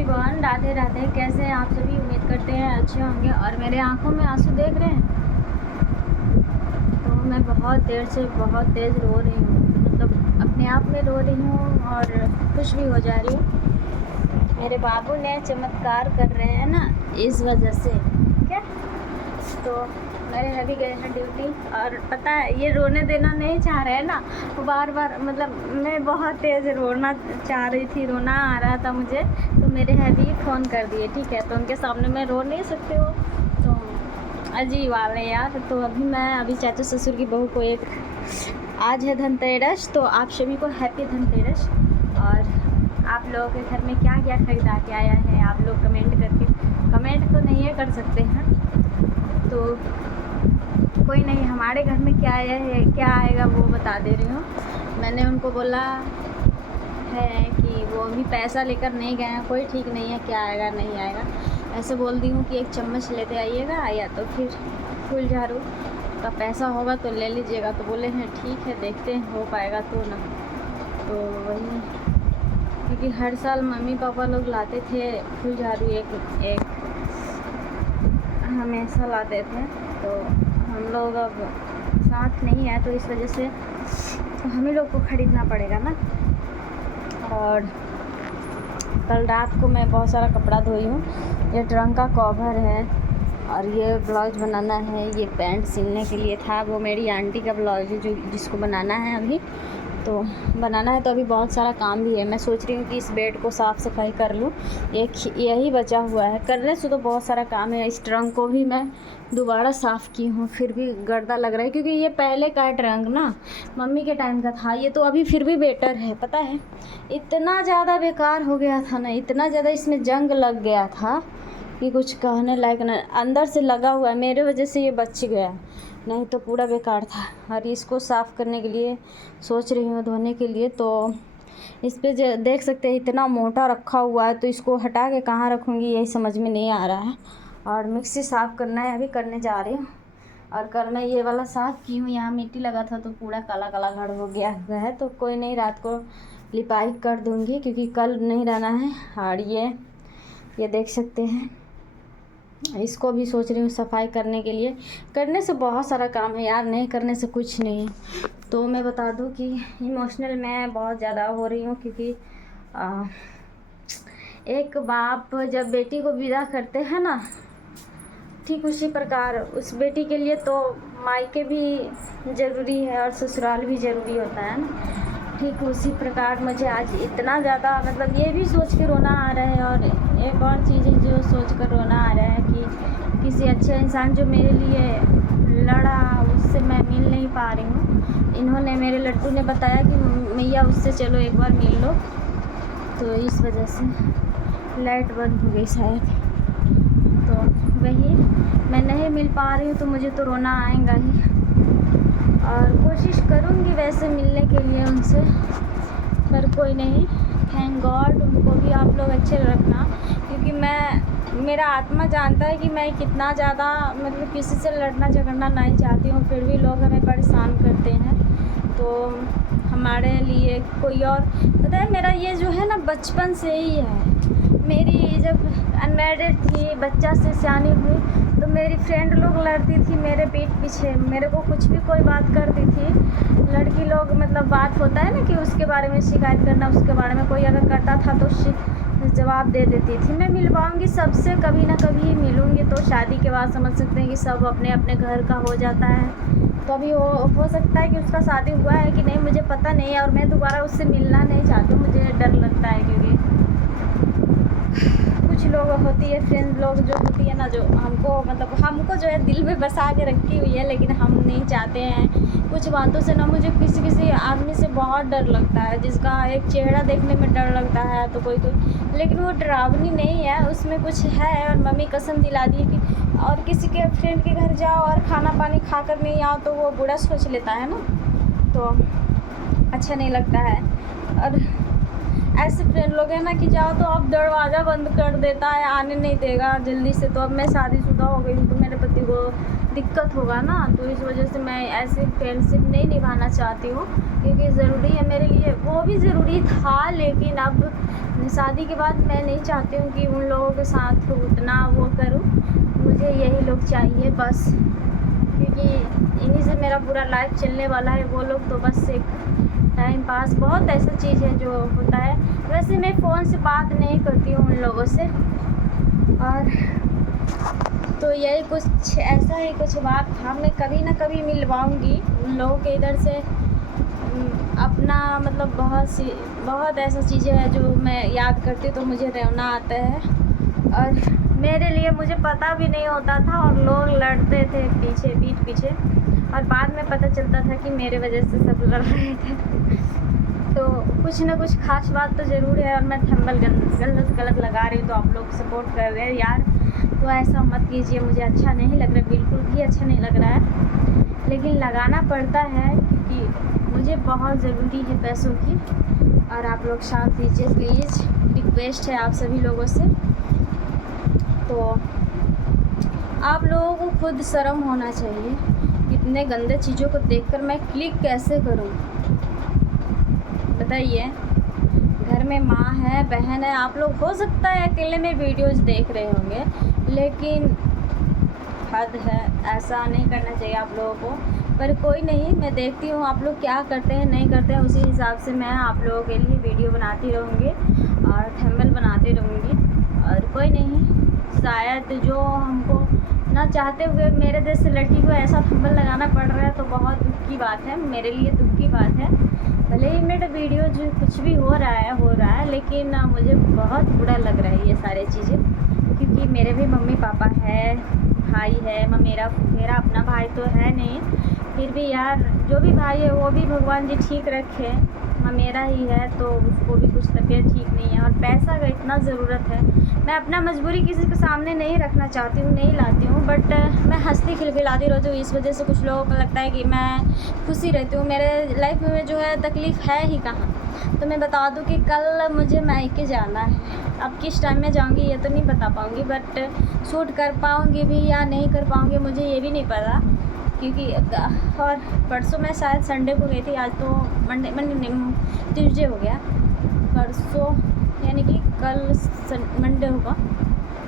Everyone, Radhe Radhe. कैसे हैं आप सभी? उम्मीद करते हैं अच्छे होंगे। और मेरे आंखों में आंसू देख रहे हैं तो मैं बहुत देर से बहुत तेज़ रो रही हूँ, मतलब अपने आप में रो रही हूँ और खुश भी हो जा रही हूँ। मेरे बाबू ने चमत्कार कर रहे हैं ना, इस वजह से। क्या तो मेरे हबी गए हैं ड्यूटी, और पता है ये रोने देना नहीं चाह रहे हैं ना, बार बार, मतलब मैं बहुत तेज़ रोना चाह रही थी, रोना आ रहा था मुझे, तो मेरे हबी फ़ोन कर दिए। ठीक है, तो उनके सामने मैं रो नहीं सकती हो, तो अजीब वाले यार। तो अभी चाचा ससुर की बहू को एक, आज है धनतेरस, तो आप सभी को हैप्पी धनतेरस। और आप लोगों के घर में क्या क्या खरीदा के आया है, आप लोग कमेंट करके, कमेंट तो नहीं है कर सकते हैं, तो कोई नहीं, हमारे घर में क्या आया है, क्या आएगा वो बता दे रही हूँ। मैंने उनको बोला है कि वो अभी पैसा लेकर नहीं गए हैं, कोई ठीक नहीं है क्या आएगा नहीं आएगा। ऐसे बोल दी हूँ कि एक चम्मच लेते आइएगा, या तो फिर फूल झाड़ू का पैसा होगा तो ले लीजिएगा। तो बोले हैं ठीक है, देखते हैं हो पाएगा तो ना। तो वही, क्योंकि हर साल मम्मी पापा लोग लाते थे फूल झाड़ू, एक हमेशा लाते थे, तो हम लोग अब साथ नहीं है, तो इस वजह से हम ही लोग को ख़रीदना पड़ेगा ना। और कल रात को मैं बहुत सारा कपड़ा धोई हूँ। ये ट्रंक का कवर है, और ये ब्लाउज बनाना है, ये पैंट सिलने के लिए था, वो मेरी आंटी का ब्लाउज है जो जिसको बनाना है अभी, तो बनाना है। तो अभी बहुत सारा काम भी है। मैं सोच रही हूँ कि इस बेड को साफ़ सफाई कर लूँ, एक यही बचा हुआ है, करने से तो बहुत सारा काम है। इस ट्रंक को भी मैं दोबारा साफ़ की हूँ, फिर भी गर्दा लग रहा है, क्योंकि ये पहले का है ट्रंक ना, मम्मी के टाइम का था ये, तो अभी फिर भी बेटर है। पता है इतना ज़्यादा बेकार हो गया था ना, इतना ज़्यादा इसमें जंग लग गया था कि कुछ कहने लायक नहीं। अंदर से लगा हुआ है, मेरे वजह से ये बच गया, नहीं तो पूरा बेकार था। और इसको साफ़ करने के लिए सोच रही हूँ, धोने के लिए। तो इस पे देख सकते हैं इतना मोटा रखा हुआ है, तो इसको हटा के कहाँ रखूँगी यही समझ में नहीं आ रहा है। और मिक्सी साफ़ करना है, अभी करने जा रही हूँ। और कल मैं ये वाला साफ़ की हूँ, यहाँ मिट्टी लगा था तो पूरा काला काला घर हो गया हुआ है, तो कोई नहीं, रात को लिपाई कर दूँगी, क्योंकि कल नहीं रहना है। और ये देख सकते हैं, इसको भी सोच रही हूँ सफाई करने के लिए। करने से बहुत सारा काम है यार, नहीं करने से कुछ नहीं। तो मैं बता दूँ कि इमोशनल मैं बहुत ज़्यादा हो रही हूँ, क्योंकि एक बाप जब बेटी को विदा करते हैं ना, ठीक उसी प्रकार उस बेटी के लिए तो मायके भी ज़रूरी है और ससुराल भी ज़रूरी होता है ना। ठीक उसी प्रकार मुझे आज इतना ज़्यादा, मतलब ये भी सोच के रोना आ रहा है, और एक और चीज़ है जो सोच कर रोना आ रहा है कि किसी अच्छे इंसान जो मेरे लिए लड़ा, उससे मैं मिल नहीं पा रही हूँ। इन्होंने, मेरे लड्डू ने बताया कि मैया उससे चलो एक बार मिल लो, तो इस वजह से लाइट बंद हो गई शायद, तो वही मैं नहीं मिल पा रही हूँ, तो मुझे तो रोना आएगा ही। और कोशिश करूँगी वैसे मिलने के लिए उनसे, पर कोई नहीं। थैंक गॉड, उनको भी आप लोग अच्छे रखना, क्योंकि मेरा आत्मा जानता है कि मैं कितना ज़्यादा, मतलब किसी से लड़ना झगड़ना नहीं चाहती हूँ, फिर भी लोग हमें परेशान करते हैं। तो हमारे लिए कोई और, पता है मेरा ये जो है ना बचपन से ही है। मेरी जब अनमैरिड थी, बच्चा से सियानी हुई, तो मेरी फ्रेंड लोग लड़ती थी मेरे पीठ पीछे, मेरे को कुछ भी कोई बात करती थी, लड़की लोग, मतलब बात होता है ना कि उसके बारे में शिकायत करना, उसके बारे में कोई अगर करता था तो जवाब दे देती थी। मैं मिल पाऊँगी सबसे, कभी ना कभी मिलूँगी, तो शादी के बाद समझ सकते हैं कि सब अपने अपने घर का हो जाता है, तो अभी हो सकता है कि उसका शादी हुआ है कि नहीं मुझे पता नहीं है, और मैं दोबारा उससे मिलना नहीं चाहती हूँ, मुझे डर लगता है, क्योंकि कुछ लोग होती है, फ्रेंड लोग जो होती है ना, जो हमको जो है दिल में बसा के रखी हुई है, लेकिन हम नहीं चाहते हैं। कुछ बातों से ना मुझे किसी आदमी से बहुत डर लगता है, जिसका एक चेहरा देखने में डर लगता है, तो कोई, लेकिन वो डरावनी नहीं है, उसमें कुछ है। और मम्मी कसम दिला दी कि और किसी के फ्रेंड के घर जाओ और खाना पानी खा कर नहीं आओ तो वो बुरा सोच लेता है ना, तो अच्छा नहीं लगता है। और ऐसे फ्रेंड लोग हैं ना कि जाओ तो अब दरवाज़ा बंद कर देता है, आने नहीं देगा जल्दी से। तो अब मैं शादीशुदा हो गई हूँ, तो मेरे पति को दिक्कत होगा ना, तो इस वजह से मैं ऐसे फ्रेंडशिप नहीं निभाना चाहती हूँ, क्योंकि ज़रूरी है मेरे लिए, वो भी ज़रूरी था, लेकिन अब शादी के बाद मैं नहीं चाहती हूँ कि उन लोगों के साथ उतना वो करूँ, मुझे यही लोग चाहिए बस, क्योंकि इन्हीं से मेरा पूरा लाइफ चलने वाला है। वो लोग तो बस एक टाइम पास, बहुत ऐसा चीज़ है जो होता है। वैसे मैं फ़ोन से बात नहीं करती हूँ उन लोगों से, और तो यही कुछ ऐसा ही कुछ बात था। मैं कभी ना कभी मिलवाऊँगी उन लोगों के इधर से अपना, मतलब बहुत ऐसा चीज़ें हैं जो मैं याद करती हूँ तो मुझे रोना आता है। और मेरे लिए मुझे पता भी नहीं होता था और लोग लड़ते थे पीठ पीछे, और बाद में पता चलता था कि मेरे वजह से सब लड़ रहे थे। तो कुछ ना कुछ खास बात तो ज़रूर है। और मैं थंबनेल गलत लगा रही हूँ तो आप लोग सपोर्ट कर रहे हैं यार, तो ऐसा मत कीजिए, मुझे अच्छा नहीं लग रहा, बिल्कुल भी अच्छा नहीं लग रहा है, लेकिन लगाना पड़ता है क्योंकि मुझे बहुत ज़रूरी है पैसों की। और आप लोग साथ दीजिए प्लीज़, रिक्वेस्ट है आप सभी लोगों से। तो आप लोगों को खुद शर्म होना चाहिए, इतने गंदे चीज़ों को देखकर मैं क्लिक कैसे करूं, बताइए। घर में माँ है, बहन है, आप लोग हो सकता है अकेले में वीडियोस देख रहे होंगे, लेकिन हद है, ऐसा नहीं करना चाहिए आप लोगों को। पर कोई नहीं, मैं देखती हूँ आप लोग क्या करते हैं नहीं करते हैं, उसी हिसाब से मैं आप लोगों के लिए वीडियो बनाती रहूँगी और थंबनेल बनाती रहूँगी। और कोई नहीं, शायद जो हमको ना चाहते हुए मेरे जैसे लड़की को ऐसा थंबनेल लगाना पड़ रहा है तो बहुत दुख की बात है, मेरे लिए दुख की बात है। भले ही मेरा वीडियो जो कुछ भी हो रहा है, लेकिन मुझे बहुत बुरा लग रहा है ये सारी चीज़ें, क्योंकि मेरे भी मम्मी पापा है, भाई है, मेरा अपना भाई तो है नहीं, फिर भी यार जो भी भाई है वो भी भगवान जी ठीक रखे। मेरा ही है तो उसको भी कुछ तबीयत ठीक नहीं है और पैसा का इतना ज़रूरत है। मैं अपना मजबूरी किसी के सामने नहीं रखना चाहती हूँ, नहीं लाती हूँ, बट मैं हंसती खिलखिलाती रहती हूँ। इस वजह से कुछ लोगों को लगता है कि मैं खुशी रहती हूँ, मेरे लाइफ में जो है तकलीफ़ है ही कहाँ। तो मैं बता दूँ कि कल मुझे मायके जाना है, अब किस टाइम में जाऊँगी ये तो नहीं बता पाऊँगी, बट शूट कर पाऊँगी भी या नहीं कर पाऊँगी मुझे ये भी नहीं पता, क्योंकि और परसों मैं शायद संडे को गई थी, आज तो मंडे ट्यूसडे हो गया, परसों यानी कि कल मंडे होगा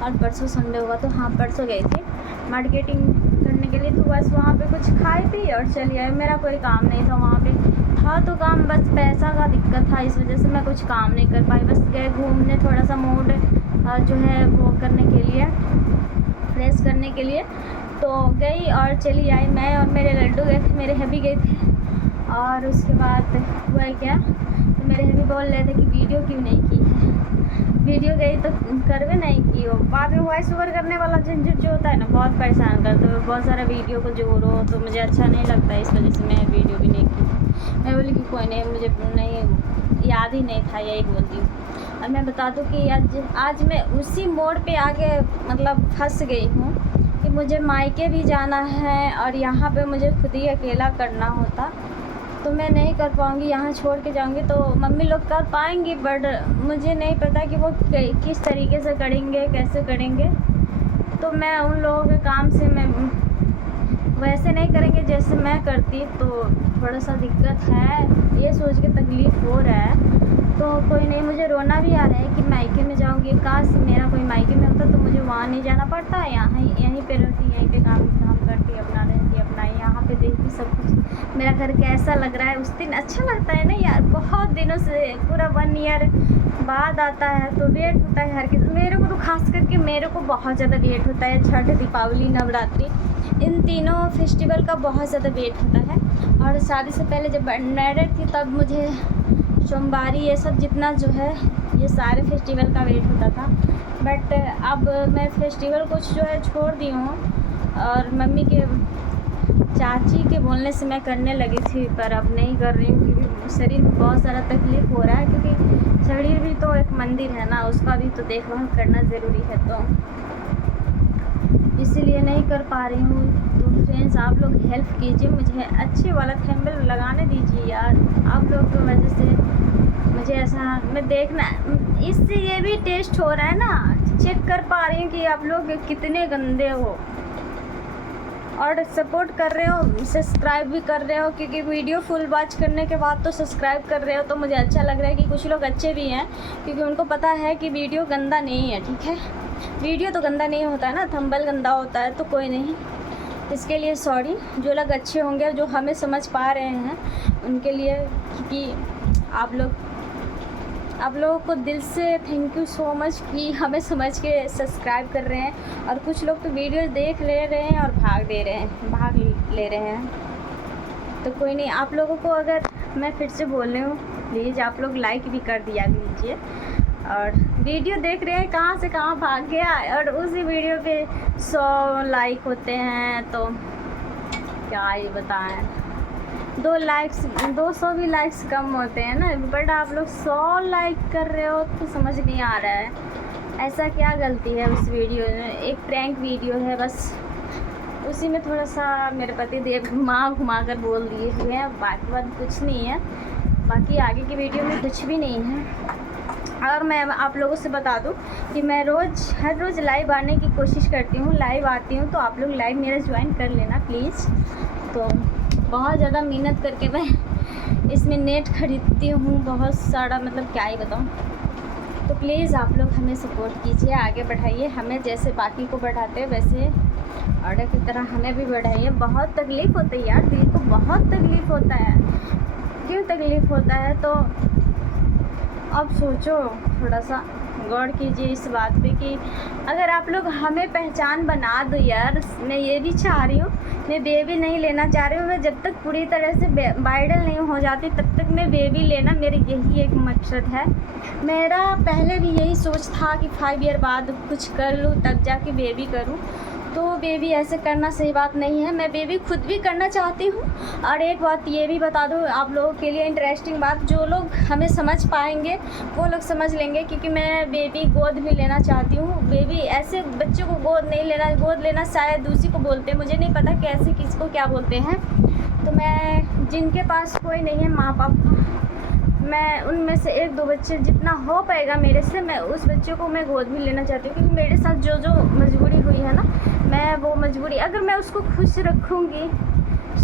और परसों संडे होगा। तो हाँ, परसों गई थी मार्केटिंग करने के लिए, तो बस वहाँ पे कुछ खाई पी और चली आई। मेरा कोई काम नहीं था वहाँ पे, था तो काम, बस पैसा का दिक्कत था, इस वजह से मैं कुछ काम नहीं कर पाई। बस गए घूमने, थोड़ा सा मूड जो है वो करने के लिए, फ्रेश करने के लिए, तो गई और चली आई। मैं और मेरे लड्डू गए थे, मेरे हबी गए थे, और उसके बाद हुआ क्या, तो मेरे हबी बोल रहे थे कि वीडियो क्यों नहीं की है, वीडियो गई तो करवे नहीं की हो। बाद में वॉइस ओवर करने वाला झंझट जो होता है ना, बहुत परेशान करते हो, बहुत सारा वीडियो को जोड़ो, तो मुझे अच्छा नहीं लगता, इस वजह से मैं वीडियो भी नहीं की। मैं बोली कि कोई नहीं, मुझे नहीं याद ही नहीं था, यही बोलती हूँ। और मैं बता दूँ कि आज मैं उसी मोड़ पे आके मतलब फंस गई हूँ कि मुझे मायके भी जाना है और यहाँ पे मुझे खुद ही अकेला करना होता, तो मैं नहीं कर पाऊँगी, यहाँ छोड़ के जाऊँगी तो मम्मी लोग कर पाएंगी, बट मुझे नहीं पता कि वो किस तरीके से करेंगे, कैसे करेंगे। तो मैं उन लोगों के काम से मैं वैसे नहीं करेंगे जैसे मैं करती, तो थोड़ा सा दिक्कत है, ये सोच के तकलीफ़ हो रहा है। तो कोई नहीं, मुझे रोना भी आ रहा है कि मायके में जाऊँगी, काश मेरा कोई मायके में होता तो मुझे वहाँ नहीं जाना पड़ता, यहीं पे रहती, यहीं पे काम करती, अपना रहती, अपना यहाँ पे देखती सब कुछ। मेरा घर कैसा लग रहा है उस दिन, अच्छा लगता है ना यार, बहुत दिनों से, पूरा 1 ईयर बाद आता है तो वेट होता है हर किसी, मेरे को तो खास करके मेरे को बहुत ज़्यादा वेट होता है। छठ, दीपावली, नवरात्रि, इन तीनों फेस्टिवल का बहुत ज़्यादा वेट होता है। और शादी से पहले जब मैरिड थी तब मुझे सोमवारी ये सब जितना जो है ये सारे फेस्टिवल का वेट होता था, बट अब मैं फेस्टिवल कुछ जो है छोड़ दी हूँ, और मम्मी के चाची के बोलने से मैं करने लगी थी, पर अब नहीं कर रही हूँ क्योंकि शरीर में बहुत सारा तकलीफ़ हो रहा है, क्योंकि शरीर भी तो एक मंदिर है ना, उसका भी तो देखभाल करना ज़रूरी है, तो इसीलिए नहीं कर पा रही हूँ। तो फ्रेंड्स, आप लोग हेल्प कीजिए, मुझे अच्छे वाला थंबनेल लगाने दीजिए यार, आप लोग की वजह से मुझे ऐसा, मैं देखना, इससे ये भी टेस्ट हो रहा है ना, चेक कर पा रही हूँ कि आप लोग कितने गंदे हो और सपोर्ट कर रहे हो, सब्सक्राइब भी कर रहे हो, क्योंकि वीडियो फुल वॉच करने के बाद तो सब्सक्राइब कर रहे हो तो मुझे अच्छा लग रहा है कि कुछ लोग अच्छे भी हैं, क्योंकि उनको पता है कि वीडियो गंदा नहीं है। ठीक है, वीडियो तो गंदा नहीं होता है ना, थंबनेल गंदा होता है तो कोई नहीं, इसके लिए सॉरी। जो लोग अच्छे होंगे, जो हमें समझ पा रहे हैं उनके लिए, क्योंकि आप लोगों को दिल से थैंक यू सो मच कि हमें समझ के सब्सक्राइब कर रहे हैं। और कुछ लोग तो वीडियो देख ले रहे हैं और भाग ले रहे हैं, तो कोई नहीं। आप लोगों को अगर मैं फिर से बोल रही हूँ, प्लीज़ आप लोग लाइक भी कर दिया कीजिए। और वीडियो देख रहे हैं कहाँ से कहाँ भाग गया, और उसी वीडियो पे 100 लाइक होते हैं, तो क्या ही बताएं, 200 भी लाइक्स कम होते हैं ना, बट आप लोग 100 लाइक कर रहे हो तो समझ नहीं आ रहा है ऐसा क्या गलती है उस वीडियो में। एक प्रैंक वीडियो है बस, उसी में थोड़ा सा मेरे पति देव घुमा कर बोल दिए हुए हैं, बाकी बात कुछ नहीं है, बाकी आगे की वीडियो में कुछ भी नहीं है। और मैं आप लोगों से बता दूं कि मैं हर रोज़ लाइव आने की कोशिश करती हूँ, लाइव आती हूँ, तो आप लोग लाइव मेरा ज्वाइन कर लेना प्लीज़। तो बहुत ज़्यादा मेहनत करके मैं इसमें नेट खरीदती हूँ, बहुत सारा, मतलब क्या ही बताऊँ। तो प्लीज़ आप लोग हमें सपोर्ट कीजिए, आगे बढ़ाइए हमें, जैसे बाकी को बढ़ाते हैं वैसे ऑर्डर की तरह हमें भी बढ़ाइए। बहुत तकलीफ़ होती है यार, दिल को बहुत तकलीफ़ होता है। क्यों तकलीफ़ होता है, तो अब सोचो, थोड़ा सा गौर कीजिए इस बात पे कि अगर आप लोग हमें पहचान बना दो यार। मैं ये भी चाह रही हूँ, मैं बेबी नहीं लेना चाह रही हूँ, मैं जब तक पूरी तरह से वायरल नहीं हो जाती तब तक मैं बेबी लेना, मेरी यही एक मकसद है। मेरा पहले भी यही सोच था कि 5 ईयर बाद कुछ कर लूँ तब जाके बेबी करूँ, तो बेबी ऐसे करना सही बात नहीं है। मैं बेबी खुद भी करना चाहती हूँ। और एक बात ये भी बता दूँ आप लोगों के लिए इंटरेस्टिंग बात, जो लोग हमें समझ पाएंगे वो लोग समझ लेंगे, क्योंकि मैं बेबी गोद भी लेना चाहती हूँ। बेबी ऐसे बच्चों को गोद नहीं लेना, गोद लेना शायद दूसरी को बोलते हैं, मुझे नहीं पता कैसे किसको क्या बोलते हैं। तो मैं जिनके पास कोई नहीं है माँ बाप, मैं उनमें से 1-2 बच्चे जितना हो पाएगा मेरे से, मैं उस बच्चे को मैं गोद भी लेना चाहती हूँ, क्योंकि मेरे साथ जो मजबूरी हुई है ना, मैं वो मजबूरी अगर मैं उसको खुश रखूँगी,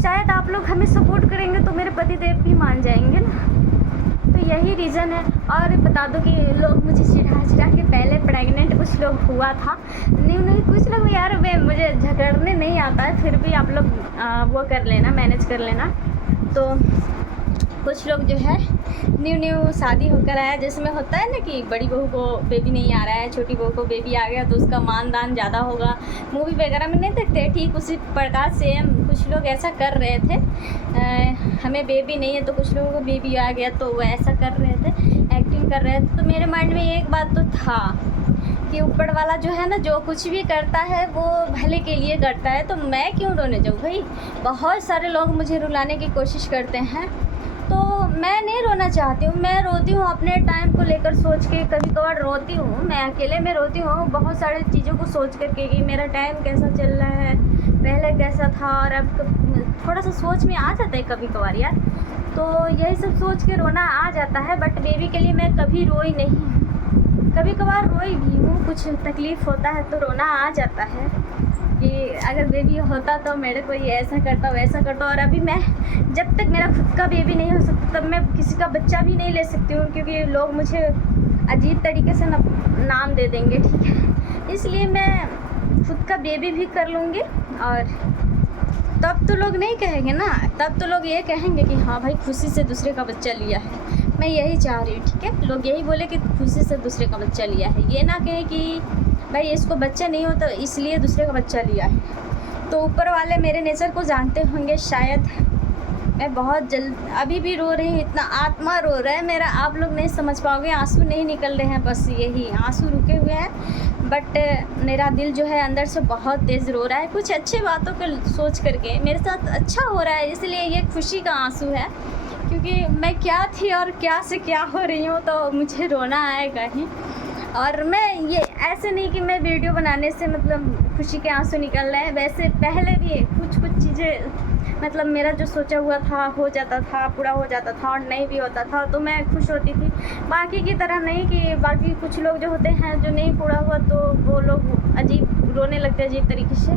शायद आप लोग हमें सपोर्ट करेंगे तो मेरे पति देव भी मान जाएंगे ना। तो यही रीज़न है। और बता दो कि लोग मुझे चिढ़ा के पहले प्रेग्नेंट कुछ लोग हुआ था, नहीं कुछ लोग यार, मुझे झगड़ने नहीं आता है, फिर भी आप लोग वो कर लेना, मैनेज कर लेना। तो कुछ लोग जो है न्यू शादी होकर आया, जिसमें होता है ना कि बड़ी बहू को बेबी नहीं आ रहा है, छोटी बहू को बेबी आ गया तो उसका मान दान ज़्यादा होगा, मूवी वगैरह में नहीं देखते, ठीक उसी प्रकार से कुछ लोग ऐसा कर रहे थे। हमें बेबी नहीं है तो कुछ लोगों को बेबी आ गया तो वो ऐसा कर रहे थे, एक्टिंग कर रहे थे। तो मेरे माइंड में एक बात तो था कि ऊपर वाला जो है ना, जो कुछ भी करता है वो भले के लिए करता है, तो मैं क्यों रोने जाऊँ भाई। बहुत सारे लोग मुझे रुलाने की कोशिश करते हैं, तो मैं नहीं रोना चाहती हूँ। मैं रोती हूँ अपने टाइम को लेकर सोच के, कभी कभार रोती हूँ, मैं अकेले में रोती हूँ बहुत सारी चीज़ों को सोच करके कि मेरा टाइम कैसा चल रहा है, पहले कैसा था और अब थोड़ा सा सोच में आ जाता है कभी कभार यार। तो यही सब सोच के रोना आ जाता है, बट बेबी के लिए मैं कभी रोई नहीं, कभी कभार रोई भी हूँ, कुछ तकलीफ़ होता है तो रोना आ जाता है कि अगर बेबी होता तो मेरे को ये ऐसा करता वैसा करता। और अभी मैं, जब तक मेरा खुद का बेबी नहीं हो सकता तब मैं किसी का बच्चा भी नहीं ले सकती हूँ, क्योंकि लोग मुझे अजीब तरीके से नाम दे देंगे, ठीक है। इसलिए मैं खुद का बेबी भी कर लूँगी, और तब तो लोग नहीं कहेंगे ना, तब तो लोग ये कहेंगे कि हाँ भाई खुशी से दूसरे का बच्चा लिया है। मैं यही चाह रही हूँ, ठीक है, लोग यही बोले कि खुशी से दूसरे का बच्चा लिया है, ये ना कहे कि भाई इसको बच्चा नहीं हो तो इसलिए दूसरे का बच्चा लिया है। तो ऊपर वाले मेरे नेचर को जानते होंगे शायद। मैं बहुत जल्द अभी भी रो रही हूँ, इतना आत्मा रो रहा है मेरा, आप लोग नहीं समझ पाओगे, आंसू नहीं निकल रहे हैं, बस यही आंसू रुके हुए हैं, बट मेरा दिल जो है अंदर से बहुत तेज़ रो रहा है। कुछ अच्छे बातों को सोच करके मेरे साथ अच्छा हो रहा है, इसलिए ये खुशी का आंसू है, क्योंकि मैं क्या थी और क्या से क्या हो रही हूँ, तो मुझे रोना आएगा ही। और मैं ये ऐसे नहीं कि मैं वीडियो बनाने से मतलब खुशी के आंसू निकल रहे हैं, वैसे पहले भी कुछ चीज़ें मतलब मेरा जो सोचा हुआ था हो जाता था, पूरा हो जाता था, और नहीं भी होता था तो मैं खुश होती थी। बाकी की तरह नहीं कि बाकी कुछ लोग जो होते हैं जो नहीं पूरा हुआ तो वो लोग अजीब रोने लगते हैं अजीब तरीके से।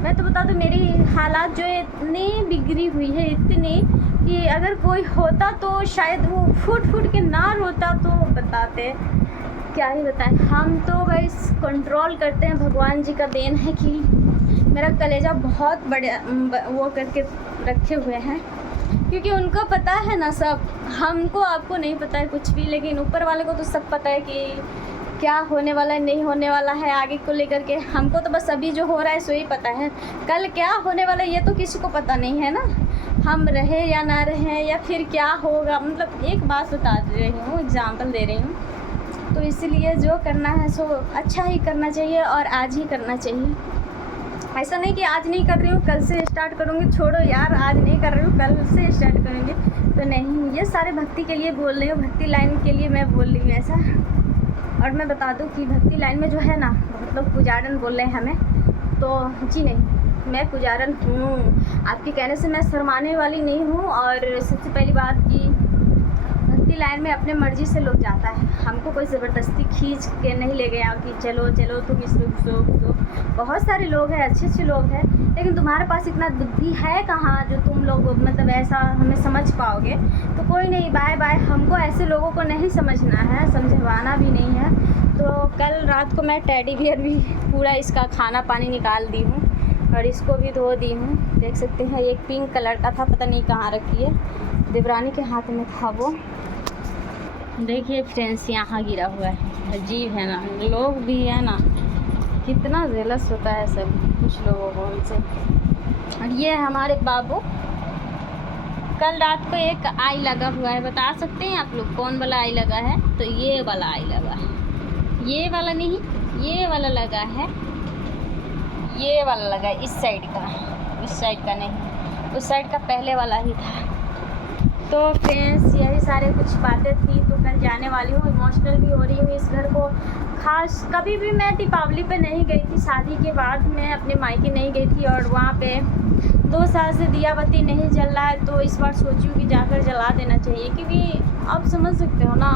मैं तो बता दूँ मेरी हालात जो है इतनी बिगड़ी हुई है, इतनी कि अगर कोई होता तो शायद वो फूट फूट के ना रोता तो बताते, क्या ही बताएं। हम तो बस कंट्रोल करते हैं, भगवान जी का देन है कि मेरा कलेजा बहुत बड़े वो करके रखे हुए हैं, क्योंकि उनको पता है ना सब, हमको आपको नहीं पता है कुछ भी, लेकिन ऊपर वाले को तो सब पता है कि क्या होने वाला है, नहीं होने वाला है आगे को लेकर के। हमको तो बस अभी जो हो रहा है सो ही पता है, कल क्या होने वाला है ये तो किसी को पता नहीं है ना, हम रहे या ना रहे या फिर क्या होगा। मतलब एक बात बता रही हूँ, एग्जाम्पल दे रही हूँ, तो इसलिए जो करना है सो अच्छा ही करना चाहिए और आज ही करना चाहिए। ऐसा नहीं कि आज नहीं कर रही हूँ कल से स्टार्ट करूँगी, छोड़ो यार आज नहीं कर रही हूँ कल से स्टार्ट करूँगी, तो नहीं, ये सारे भक्ति के लिए बोल रही हूँ, भक्ति लाइन के लिए मैं बोल रही हूँ ऐसा। और मैं बता दूँ कि भक्ति लाइन में जो है ना, बहुत लोग पुजारन बोल रहे हैं हमें, तो जी नहीं, मैं पुजारन हूँ, आपके कहने से मैं शर्माने वाली नहीं हूँ। और सबसे पहली बात कि भक्ति लाइन में अपने मर्ज़ी से लोग जाता है, हमको कोई ज़बरदस्ती खींच के नहीं ले गया कि चलो चलो तुम इसमें घुसो। बहुत सारे लोग हैं, अच्छे अच्छे लोग हैं, लेकिन तुम्हारे पास इतना बुद्धि है कहाँ जो तुम लोग मतलब ऐसा हमें समझ पाओगे। तो कोई नहीं, बाय बाय, हमको ऐसे लोगों को नहीं समझना है, समझवाना भी नहीं है। तो कल रात को मैं टेडी बियर भी पूरा इसका खाना पानी निकाल दी हूँ और इसको भी धो दी हूँ, देख सकते हैं। एक पिंक कलर का था, पता नहीं कहाँ रखी है, देवरानी के हाथ में था वो, देखिए फ्रेंड्स यहाँ गिरा हुआ है। अजीब है ना, लोग भी है ना, कितना जेलस होता है सब कुछ लोगों को हमसे। और ये हमारे बाबू, कल रात को एक आई लगा हुआ है, बता सकते हैं आप लोग कौन वाला आई लगा है? तो ये वाला आई लगा है, ये वाला नहीं, ये वाला लगा है, ये वाला लगा है इस साइड का, इस साइड का नहीं, उस साइड का पहले वाला ही था। तो फ्रेंड्स यही सारे कुछ बातें थी, तो कल जाने वाली हूँ, इमोशनल भी हो रही हूँ इस घर को। खास कभी भी मैं दीपावली पे नहीं गई थी, शादी के बाद मैं अपने मायके नहीं गई थी, और वहाँ पे 2 साल से दिया बत्ती नहीं जल रहा है, तो इस बार सोची हूँ कि जाकर जला देना चाहिए, क्योंकि आप समझ सकते हो ना,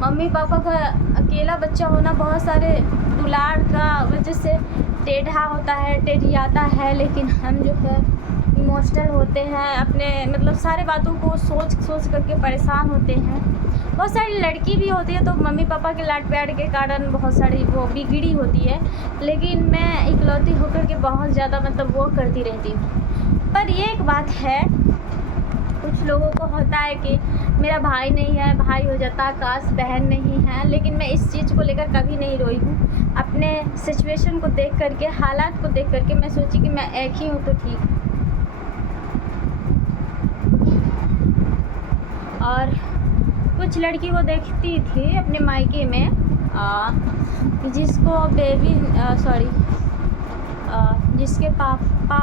मम्मी पापा का अकेला बच्चा होना बहुत सारे दुलार का वजह से टेढ़ा होता है, टेढ़ियाता है, लेकिन हम जो है इमोशनल होते हैं, अपने मतलब सारे बातों को सोच सोच करके परेशान होते हैं। बहुत सारी लड़की भी होती है तो मम्मी पापा के लाड प्यार के कारण बहुत सारी वो बिगड़ी होती है, लेकिन मैं इकलौती होकर के बहुत ज़्यादा मतलब वो करती रहती हूँ। पर ये एक बात है, कुछ लोगों को होता है कि मेरा भाई नहीं है, भाई हो जाता, काश बहन नहीं है, लेकिन मैं इस चीज़ को लेकर कभी नहीं रोई हूँ। अपने सिचुएशन को देख करके, हालात को देख करके मैं सोची कि मैं एक ही हूँ तो ठीक। और कुछ लड़की को देखती थी अपने मायके में जिसको बेबी जिसके पापा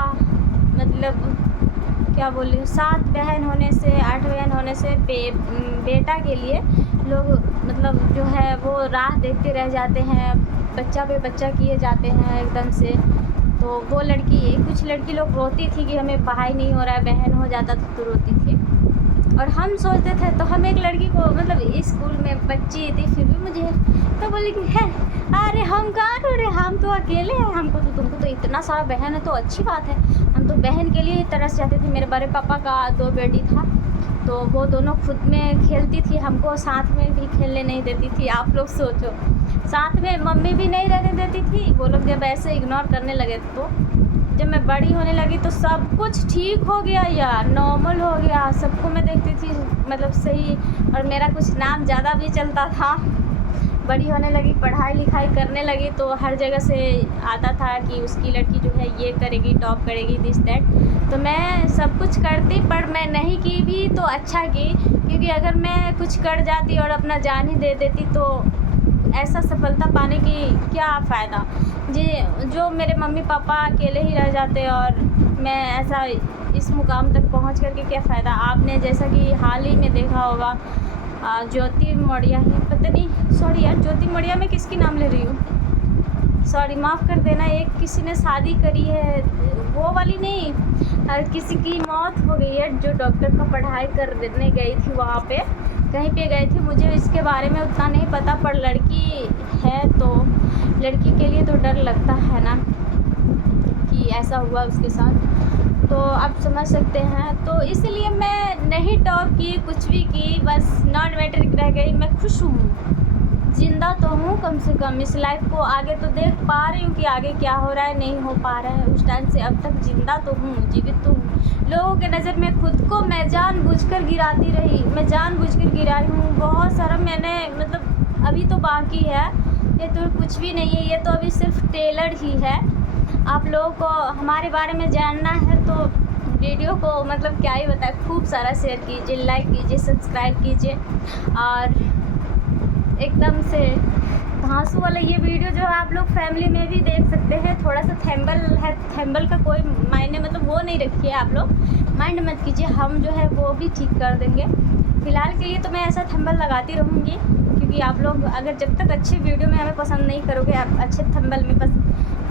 मतलब क्या बोले 7 बहन होने से 8 बहन होने से बेटा के लिए लोग मतलब जो है वो राह देखते रह जाते हैं, बच्चा पे बच्चा किए जाते हैं एकदम से। तो वो लड़की, कुछ लड़की लोग रोती थी कि हमें भाई नहीं हो रहा है, बहन हो जाता तो रोती थी। और हम सोचते थे, तो हम एक लड़की को मतलब स्कूल में बच्ची थी फिर भी मुझे तो बोली कि है अरे हम कहाँ रो रहे, हम तो अकेले हैं, हमको तो, तुमको तो इतना सारा बहन है तो अच्छी बात है। हम तो बहन के लिए ही तरस जाते थे। मेरे बड़े पापा का 2 बेटी था, तो वो दोनों खुद में खेलती थी, हमको साथ में भी खेलने नहीं देती थी। आप लोग सोचो, साथ में मम्मी भी नहीं रहने देती थी। वो लोग जब ऐसे इग्नोर करने लगे, तो जब मैं बड़ी होने लगी तो सब कुछ ठीक हो गया यार, नॉर्मल हो गया, सबको मैं देखती थी मतलब सही, और मेरा कुछ नाम ज़्यादा भी चलता था। बड़ी होने लगी, पढ़ाई लिखाई करने लगी, तो हर जगह से आता था कि उसकी लड़की जो है ये करेगी, टॉप करेगी, दिस दैट। तो मैं सब कुछ करती, पर मैं नहीं की भी तो अच्छा की, क्योंकि अगर मैं कुछ कर जाती और अपना जान ही दे देती तो ऐसा सफलता पाने की क्या फ़ायदा। जी, जो मेरे मम्मी पापा अकेले ही रह जाते और मैं ऐसा इस मुकाम तक पहुंच करके क्या फ़ायदा। आपने जैसा कि हाल ही में देखा होगा, ज्योति मौर्या ही, पता नहीं, सॉरी यार, ज्योति मौर्या में किसकी नाम ले रही हूँ, सॉरी माफ़ कर देना, एक किसी ने शादी करी है, वो वाली नहीं, किसी की मौत हो गई है जो डॉक्टर का पढ़ाई करने गई थी, वहाँ पे कहीं पे गए थे। मुझे इसके बारे में उतना नहीं पता, पर लड़की है तो लड़की के लिए तो डर लगता है ना कि ऐसा हुआ उसके साथ, तो आप समझ सकते हैं। तो इसलिए मैं नहीं टॉप की, कुछ भी की, बस नॉन मैटर रह गई। मैं खुश हूँ, ज़िंदा तो हूँ कम से कम, इस लाइफ को आगे तो देख पा रही हूँ कि आगे क्या हो रहा है, नहीं हो पा रहा है। उस टाइम से अब तक ज़िंदा तो हूँ, जीवित तो हूँ। लोगों के नज़र में खुद को मैं जानबूझकर गिराती रही, मैं जानबूझकर गिराई हूँ बहुत सारा। मैंने मतलब अभी तो बाकी है, ये तो कुछ भी नहीं है, ये तो अभी सिर्फ टेलर ही है। आप लोगों को हमारे बारे में जानना है तो वीडियो को मतलब क्या ही बताए, खूब सारा शेयर कीजिए, लाइक कीजिए, सब्सक्राइब कीजिए। और एकदम से धांसू वाला ये वीडियो जो आप लोग फैमिली में भी देख सकते हैं, थोड़ा सा थैम्बल है, थैम्बल का कोई मायने मतलब वो नहीं रखिए, आप लोग माइंड मत कीजिए, हम जो है वो भी ठीक कर देंगे। फ़िलहाल के लिए तो मैं ऐसा थंबल लगाती रहूँगी, क्योंकि आप लोग अगर जब तक अच्छी वीडियो में हमें पसंद नहीं करोगे, आप अच्छे थंबल में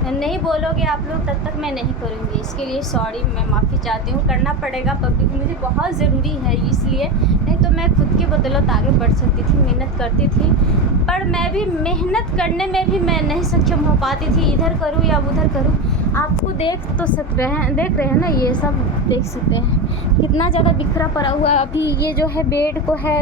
नहीं बोलोगे आप लोग, तब तक मैं नहीं करूँगी। इसके लिए सॉरी, मैं माफ़ी चाहती हूँ। करना पड़ेगा पब्लिक, मुझे बहुत ज़रूरी है इसलिए, नहीं तो मैं खुद के बदौलत आगे बढ़ सकती थी, मेहनत करती थी। पर मैं भी मेहनत करने में भी मैं नहीं सक्षम हो पाती थी, इधर करूँ या उधर करूँ। आपको देख रहे हैं ना, ये सब देख सकते हैं कितना ज़्यादा बिखरा पड़ा हुआ है। अभी ये जो है बेड को है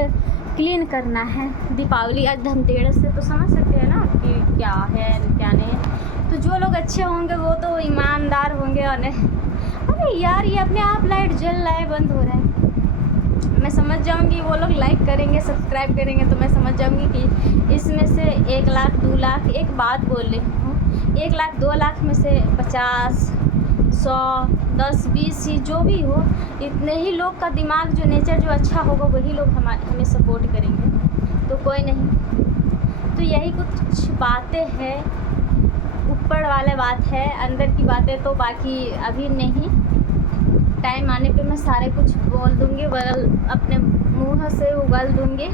क्लीन करना है, दीपावली या धनतेरस से, तो समझ सकते हैं ना कि क्या है क्या नहीं है। तो जो लोग अच्छे होंगे वो तो ईमानदार होंगे, और अरे यार ये अपने आप लाइट जल रहा है, बंद हो रहा है। मैं समझ जाऊंगी वो लोग लाइक करेंगे, सब्सक्राइब करेंगे, तो मैं समझ जाऊंगी कि इसमें से 1 लाख 2 लाख, एक बात बोल रही हूँ, 1 लाख 2 लाख में से 50 100 10 20 ही जो भी हो, इतने ही लोग का दिमाग जो नेचर जो अच्छा होगा वही लोग हमें सपोर्ट करेंगे। तो कोई नहीं, तो यही कुछ बातें हैं, ऊपर वाले बात है, अंदर की बातें तो बाकी अभी नहीं, टाइम आने पे मैं सारे कुछ बोल दूँगी, अपने मुँह से उगल दूँगी।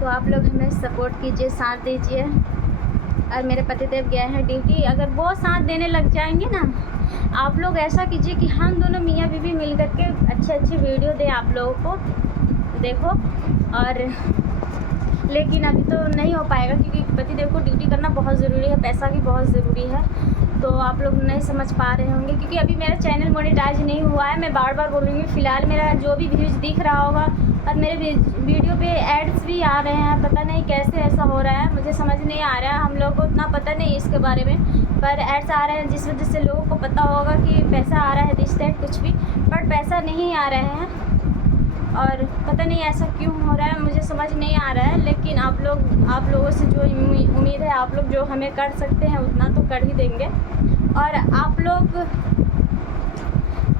तो आप लोग हमें सपोर्ट कीजिए, साथ दीजिए। और मेरे पतिदेव गए हैं ड्यूटी, अगर वो साथ देने लग जाएंगे ना, आप लोग ऐसा कीजिए कि हम दोनों मियाँ बीवी मिल कर के अच्छे वीडियो दें आप लोगों को, देखो। और लेकिन अभी तो नहीं हो पाएगा, क्योंकि पतिदेव को ड्यूटी करना बहुत ज़रूरी है, पैसा भी बहुत ज़रूरी है। तो आप लोग नहीं समझ पा रहे होंगे, क्योंकि अभी मेरा चैनल मोनेटाइज नहीं हुआ है। मैं बार बार बोलूँगी, फ़िलहाल मेरा जो भी व्यूज़ दिख रहा होगा, और मेरे वीडियो पे एड्स भी आ रहे हैं, पता नहीं कैसे ऐसा हो रहा है, मुझे समझ नहीं आ रहा है। हम लोगों को उतना पता नहीं इसके बारे में, पर एड्स आ रहे हैं जिस वजह से लोगों को पता होगा कि पैसा आ रहा है, दिस दैट कुछ भी, बट पैसा नहीं आ रहे हैं। और पता नहीं ऐसा क्यों हो रहा है, मुझे समझ नहीं आ रहा है। लेकिन आप लोगों से जो उम्मीद है, आप लोग जो हमें कर सकते हैं उतना तो कर ही देंगे। और आप लोग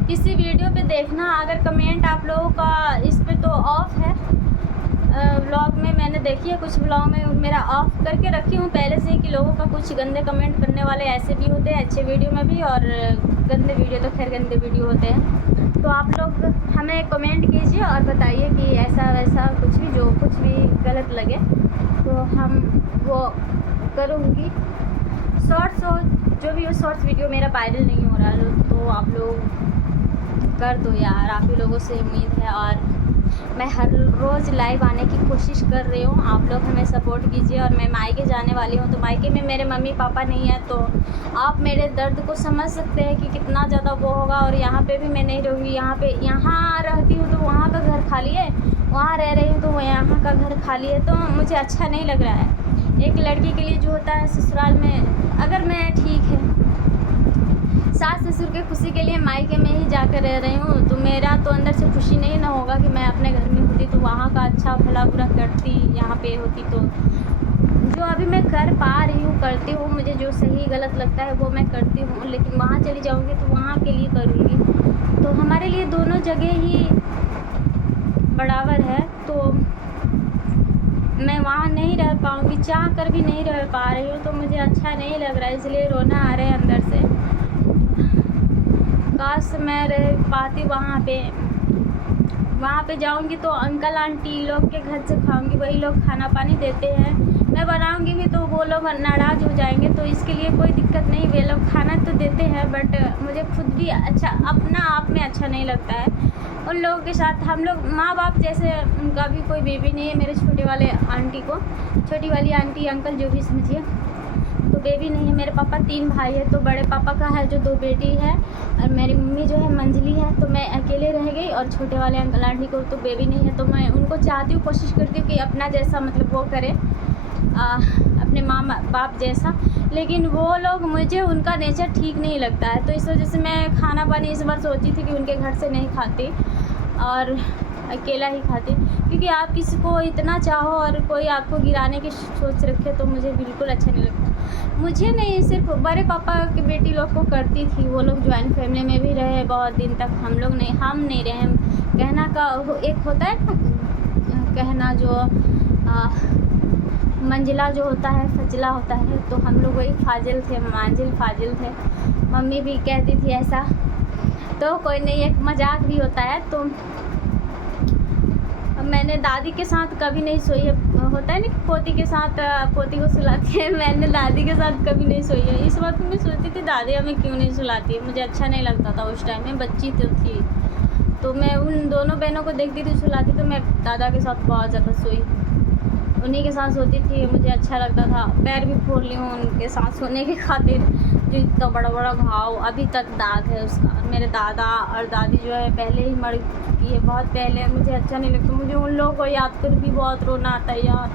किसी वीडियो पे देखना, अगर कमेंट आप लोगों का इस पे तो ऑफ़ है, व्लॉग में मैंने देखी है, कुछ व्लॉग में मेरा ऑफ़ करके रखी हूँ पहले से ही, कि लोगों का कुछ गंदे कमेंट करने वाले ऐसे भी होते हैं, अच्छे वीडियो में भी, और गंदे वीडियो तो खैर गंदे वीडियो होते हैं। तो आप लोग हमें कमेंट कीजिए और बताइए कि ऐसा वैसा कुछ भी, जो कुछ भी गलत लगे तो हम वो करूँगी। शॉर्ट्स हो, जो भी हो, शॉर्ट्स वीडियो मेरा वायरल नहीं हो रहा है, तो आप लोग कर दो यार, आप ही लोगों से उम्मीद है। और मैं हर रोज़ लाइव आने की कोशिश कर रही हूँ, आप लोग हमें सपोर्ट कीजिए। और मैं मायके जाने वाली हूँ, तो मायके में मेरे मम्मी पापा नहीं है, तो आप मेरे दर्द को समझ सकते हैं कि कितना ज़्यादा वो होगा। और यहाँ पे भी मैं नहीं रहूँगी, यहाँ रहती हूँ तो वहाँ का घर खाली है, वहाँ रह रही हूँ तो यहाँ का घर खाली है, तो मुझे अच्छा नहीं लग रहा है। एक लड़की के लिए जो होता है ससुराल में, अगर मैं ठीक है सास ससुर के खुशी के लिए मायके में ही जाकर रह रही हूँ, तो मेरा तो अंदर से खुशी नहीं ना होगा कि मैं अपने घर में होती तो वहाँ का अच्छा भला बुरा करती, यहाँ पे होती। तो जो अभी मैं कर पा रही हूँ करती हूँ, मुझे जो सही गलत लगता है वो मैं करती हूँ, लेकिन वहाँ चली जाऊँगी तो वहाँ के लिए करूँगी। तो हमारे लिए दोनों जगह ही बराबर है, तो मैं वहाँ नहीं रह पाऊँगी, चाह कर भी नहीं रह पा रही हूँ, तो मुझे अच्छा नहीं लग रहा है, इसलिए रोना आ रहा है अंदर से। काश मैं रह पाती वहाँ पे जाऊँगी तो अंकल आंटी लोग के घर से खाऊँगी, वही लोग खाना पानी देते हैं, मैं बनाऊँगी भी तो वो लोग नाराज़ हो जाएंगे। तो इसके लिए कोई दिक्कत नहीं, वे लोग खाना तो देते हैं, बट मुझे खुद भी अच्छा अपना आप में अच्छा नहीं लगता है उन लोगों के साथ। हम लोग माँ बाप जैसे, उनका भी कोई बेबी नहीं है, मेरे छोटी वाली आंटी अंकल जो भी समझिए, तो बेबी नहीं है। मेरे पापा 3 भाई है, तो बड़े पापा का है जो 2 बेटी है, और मेरी मम्मी जो है मंजली है, तो मैं अकेले रह गई। और छोटे वाले अंकल आंटी को तो बेबी नहीं है, तो मैं उनको चाहती हूँ, कोशिश करती हूँ कि अपना जैसा मतलब वो करे, अपने माँ बाप जैसा। लेकिन वो लोग, मुझे उनका नेचर ठीक नहीं लगता है, तो इस वजह से मैं खाना पानी इस बार सोची थी कि उनके घर से नहीं खाती और अकेला ही खाती, क्योंकि आप किसी को इतना चाहो और कोई आपको गिराने की सोच रखे तो मुझे बिल्कुल अच्छा नहीं लगता। मुझे नहीं, सिर्फ बड़े पापा की बेटी लोग को करती थी। वो लोग जॉइंट फैमिली में भी रहे बहुत दिन तक, हम नहीं रहे। कहना का एक होता है ना, कहना जो मंजिला जो होता है, फजला होता है, तो हम लोग वही फाजिल थे, मांजिल फाजिल थे। मम्मी भी कहती थी ऐसा, तो कोई नहीं, एक मजाक भी होता है। तो मैंने दादी के साथ कभी नहीं सोई है, होता है ना पोती के साथ पोती को सुलाती है, मैंने दादी के साथ कभी नहीं सोई है। इस वक्त मैं सोचती थी दादी हमें क्यों नहीं सुलाती है, मुझे अच्छा नहीं लगता था उस टाइम में, बच्ची तो थी। तो मैं उन दोनों बहनों को देखती थी सुलाती, तो मैं दादा के साथ बहुत ज़्यादा सोई, उन्हीं के साथ सोती थी, मुझे अच्छा लगता था। पैर भी फोड़ ली हूँ उनके साथ सोने के खातिर, जो इतना बड़ा बड़ा घाव अभी तक दाग है उसका। मेरे दादा और दादी जो है पहले ही मर चुकी है, बहुत पहले। मुझे अच्छा नहीं लगता, मुझे उन लोगों को याद कर भी बहुत रोना आता है यार,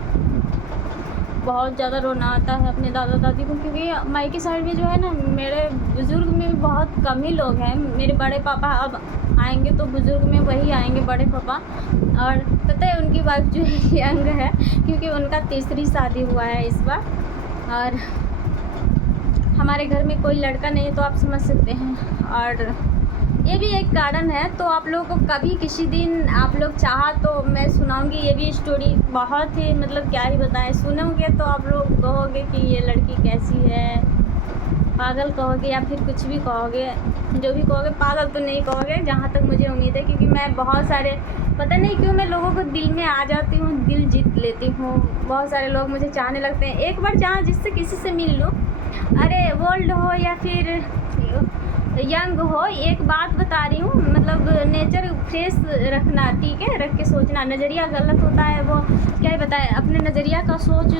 बहुत ज़्यादा रोना आता है अपने दादा दादी को, क्योंकि मायके साइड में जो है ना, मेरे बुज़ुर्ग में भी बहुत कम ही लोग हैं। मेरे बड़े पापा अब आएंगे तो बुज़ुर्ग में वही आएंगे, बड़े पापा। और पता है उनकी वाइफ जो है यंग है, क्योंकि उनका तीसरी शादी हुआ है इस बार। और हमारे घर में कोई लड़का नहीं है, तो आप समझ सकते हैं। और ये भी एक कारण है। तो आप लोगों को कभी किसी दिन आप लोग चाहा तो मैं सुनाऊंगी ये भी स्टोरी, बहुत ही मतलब क्या ही बताएं। सुनोगे तो आप लोग कहोगे कि ये लड़की कैसी है, पागल कहोगे या फिर कुछ भी कहोगे, जो भी कहोगे, पागल तो नहीं कहोगे, जहाँ तक मुझे उम्मीद है। क्योंकि मैं बहुत सारे, पता नहीं क्यों मैं लोगों को दिल में आ जाती हूँ, दिल जीत लेती हूँ। बहुत सारे लोग मुझे चाहने लगते हैं, एक बार चाह जिससे किसी से मिल लूँ, अरे ओल्ड हो या फिर यंग हो, एक बात बता रही हूँ, मतलब नेचर फ्रेश रखना, ठीक है, रख के सोचना। नज़रिया गलत होता है, वो क्या ही बताए, अपने नज़रिया का सोच,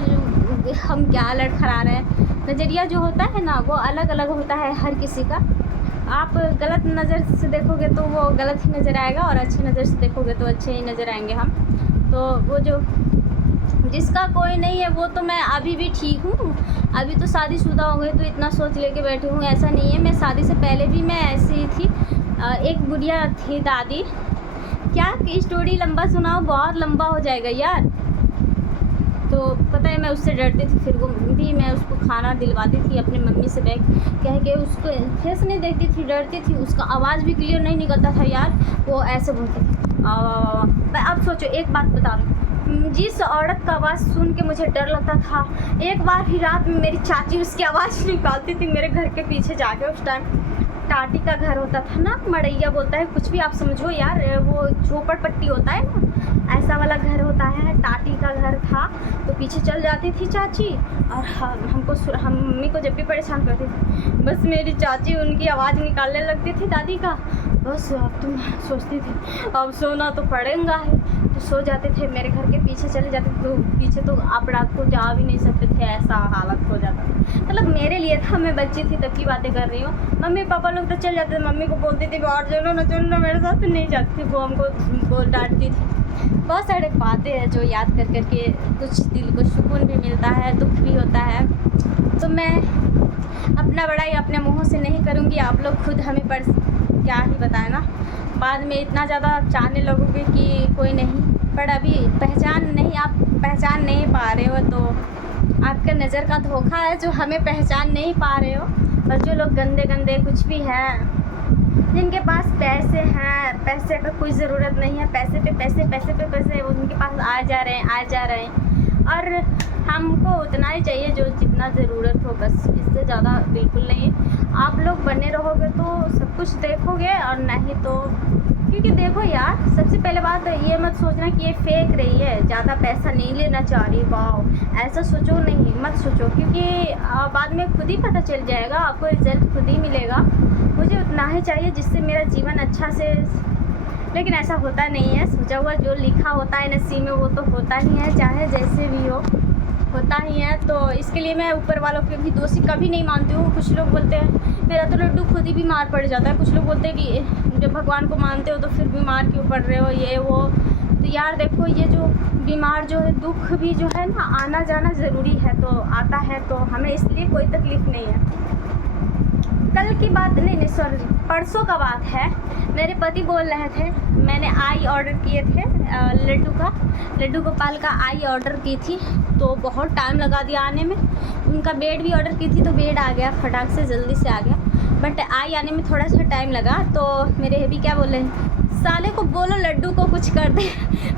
हम क्या लड़खड़ा रहे हैं। नज़रिया जो होता है ना, वो अलग अलग होता है हर किसी का। आप गलत नज़र से देखोगे तो वो गलत ही नज़र आएगा, और अच्छे नज़र से देखोगे तो अच्छे ही नज़र आएंगे हम। तो वो जो जिसका कोई नहीं है, वो तो मैं अभी भी ठीक हूँ, अभी तो शादीशुदा हो गई तो इतना सोच लेके बैठी हूँ, ऐसा नहीं है। मैं शादी से पहले भी मैं ऐसी ही थी। एक बुढ़िया थी दादी, क्या स्टोरी लंबा सुनाओ, बहुत लंबा हो जाएगा यार। तो पता है मैं उससे डरती थी, फिर वो भी मैं उसको खाना दिलवाती थी अपनी मम्मी से बैग कह के, उसको फेस नहीं देखती थी, डरती थी, उसका आवाज़ भी क्लियर नहीं निकलता था यार, वो ऐसे बोलती थी। अब सोचो, एक बात बता रही हूँ, जिस औरत का आवाज़ सुन के मुझे डर लगता था, एक बार ही रात में मेरी चाची उसकी आवाज़ निकालती थी मेरे घर के पीछे जाके। उस टाइम टाटी का घर होता था ना, मड़ैया बोलता है, कुछ भी आप समझो यार, वो झोपड़पट्टी होता है ना, ऐसा वाला घर होता है, टाटी का घर था। तो पीछे चल जाती थी चाची, और हम मम्मी को जब भी परेशान करती थी, बस मेरी चाची उनकी आवाज़ निकालने लगती थी दादी का, बस अब तुम सोचती थी अब सोना तो पड़ेगा है, तो सो जाते थे, मेरे घर के पीछे चले जाते थे। तो पीछे तो आप रात को जा भी नहीं सकते थे, ऐसा हालत हो जाता था। मतलब मेरे लिए था, मैं बच्ची थी तब की बातें कर रही हूँ। मम्मी पापा लोग तो चल जाते थे, मम्मी को बोलती थी बाहर चलो ना मेरे साथ, तो नहीं जाती थी, वो हमको डांटती थी। बहुत सारे बातें हैं जो याद कर करके कुछ दिल को सुकून भी मिलता है, दुख भी होता है। तो मैं अपना बड़ाई अपने मुँहों से नहीं करूँगी, आप लोग खुद हमें क्या ही बताए ना, बाद में इतना ज़्यादा चाहने लगोगे कि कोई नहीं, पर अभी आप पहचान नहीं पा रहे हो, तो आपका नज़र का धोखा है जो हमें पहचान नहीं पा रहे हो। और जो लोग गंदे गंदे कुछ भी हैं, जिनके पास पैसे हैं, पैसे का कोई ज़रूरत नहीं है, पैसे पे पैसे उनके पास आ जा रहे हैं, और हमको उतना ही चाहिए जो जितना ज़रूरत हो, बस इससे ज़्यादा बिल्कुल नहीं है। आप लोग बने रहोगे तो सब कुछ देखोगे, और नहीं तो, क्योंकि देखो यार, सबसे पहले बात ये मत सोचना कि ये फेंक रही है, ज़्यादा पैसा नहीं लेना चाह रही, वाह ऐसा सोचो नहीं, मत सोचो, क्योंकि बाद में खुद ही पता चल जाएगा, आपको रिजल्ट खुद ही मिलेगा। मुझे उतना ही चाहिए जिससे मेरा जीवन अच्छा से, लेकिन ऐसा होता नहीं है। सोचा हुआ जो लिखा होता है नसीब में वो तो होता नहीं है, चाहे जैसे भी हो, होता ही है। तो इसके लिए मैं ऊपर वालों के भी दोषी कभी नहीं मानती हूँ। कुछ लोग बोलते हैं मेरा तो लड्डू खुद ही बीमार पड़ जाता है, कुछ लोग बोलते हैं कि जब भगवान को मानते हो तो फिर बीमार क्यों पड़ रहे हो, ये वो। तो यार देखो, ये जो बीमार जो है, दुख भी जो है ना, आना जाना ज़रूरी है, तो आता है, तो हमें इसलिए कोई तकलीफ़ नहीं है। कल की बात नहीं सॉरी, परसों का बात है। मेरे पति बोल रहे थे, मैंने आई ऑर्डर किए थे लड्डू गोपाल का आई ऑर्डर की थी, तो बहुत टाइम लगा दिया आने में। उनका बेड भी ऑर्डर की थी, तो बेड आ गया फटाक से, जल्दी से आ गया, बट आई आने में थोड़ा सा टाइम लगा। तो मेरे हेबी क्या बोले, साले को बोलो लड्डू को कुछ कर दे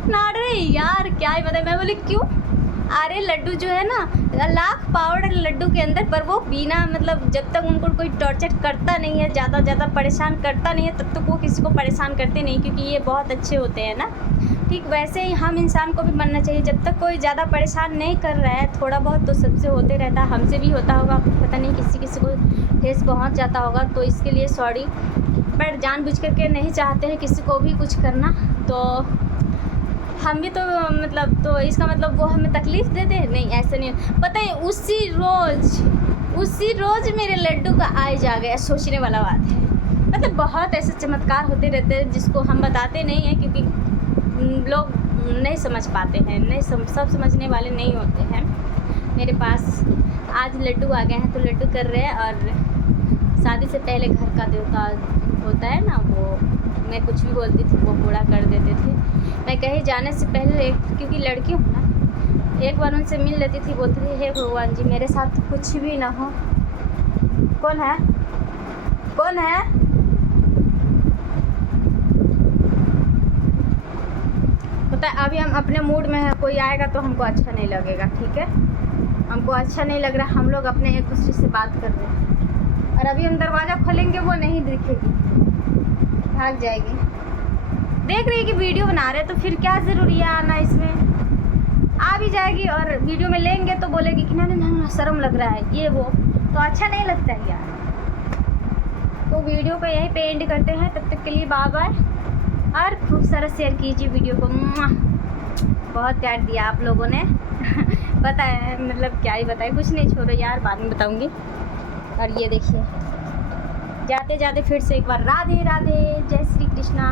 ना। अरे यार क्या ही बताए, मैं बोली क्यों, अरे लड्डू जो है ना, लाख पाउडर लड्डू के अंदर, पर वो बिना मतलब जब तक उनको कोई टॉर्चर करता नहीं है, ज़्यादा परेशान करता नहीं है, तब तक वो किसी को परेशान करते नहीं, क्योंकि ये बहुत अच्छे होते हैं ना। ठीक वैसे ही हम इंसान को भी बनना चाहिए, जब तक कोई ज़्यादा परेशान नहीं कर रहा है, थोड़ा बहुत तो सबसे होते रहता है, हमसे भी होता होगा, पता नहीं किसी को ठेस पहुँच जाता होगा, तो इसके लिए सॉरी। पर जानबूझ करके नहीं चाहते हैं किसी को भी कुछ करना, तो हम भी तो मतलब, तो इसका मतलब वो हमें तकलीफ़ देते हैं, नहीं ऐसे नहीं। पता है उसी रोज़ मेरे लड्डू का आई जा गया, सोचने वाला बात है। मतलब बहुत ऐसे चमत्कार होते रहते हैं जिसको हम बताते नहीं हैं, क्योंकि लोग नहीं समझ पाते हैं, सब समझने वाले नहीं होते हैं। मेरे पास आज लड्डू आ गए हैं, तो लड्डू कर रहे हैं। और शादी से पहले घर का देवता होता है ना, वो मैं कुछ भी बोलती थी वो पूरा कर देते थे। मैं कहीं जाने से पहले, क्योंकि लड़की हूँ ना, एक बार उनसे मिल लेती थी, बोलती थी हे भगवान जी मेरे साथ कुछ भी ना हो। कौन है पता है, अभी हम अपने मूड में हैं, कोई आएगा तो हमको अच्छा नहीं लगेगा, ठीक है, हमको अच्छा नहीं लग रहा, हम लोग अपने एक दूसरे से बात कर रहे हैं। और अभी हम दरवाज़ा खोलेंगे, वो नहीं दिखेगी, भाग जाएगी। देख रही है कि वीडियो बना रहे, तो फिर क्या ज़रूरी है आना, इसमें आ भी जाएगी। और वीडियो में लेंगे तो बोलेगी कि ना शर्म लग रहा है, ये वो, तो अच्छा नहीं लगता है यार। तो वीडियो को यहीं पे एंड करते हैं, तब तक के लिए बाय बाय, और खूब सारा शेयर कीजिए वीडियो को। बहुत प्यार दिया आप लोगों ने पता है, मतलब क्या ही बताए, कुछ नहीं, छोड़ो यार, बाद में बताऊँगी। और ये देखिए, जाते जाते फिर से एक बार राधे राधे, जय श्री कृष्णा।